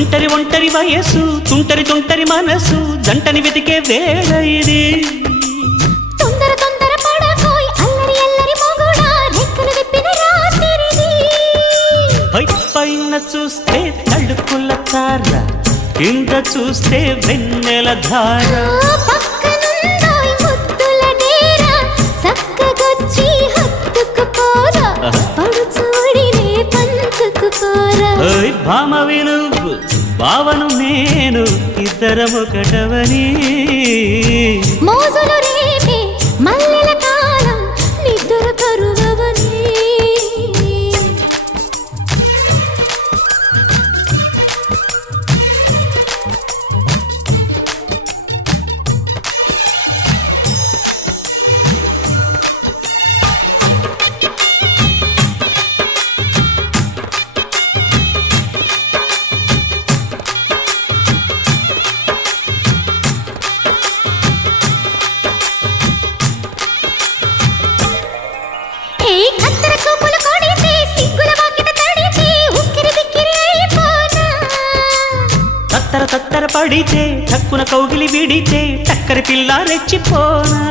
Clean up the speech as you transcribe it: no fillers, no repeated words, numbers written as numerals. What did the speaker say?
ఒంటరి ఒంటరి వయస్సు తుంటరి తుంటరి మనసు జంటని వెతికే వేళ ఇది తొందర తొందర పడకోయ్ అల్లరి అల్లరి మొగుడా రెక్కలు విప్పిన రాత్రిది పైన చూస్తే తడుకుల తార కింద చూస్తే వెన్నెల ధార పక్కనుందోయ్ ముద్దుల డేరా చక్కగొచ్చి హత్తుకుపోరా పడుచూడినే పంచుకుపోరా ఓయ్ భామ వినువ్వు భావను నేను ఇద్దరమొకటవని మోజులు రేపే మల్లెల కాలం నిద్ర కరువవని కత్తెర చూపులు కొడితే సిగ్గుల వాకిట తడితే ఉక్కిరి బిక్కిరి అయిపోనా తత్తర తత్తర పడితే తక్కున కౌగిలి విడితే టక్కరి పిల్ల రెచ్చిపోనా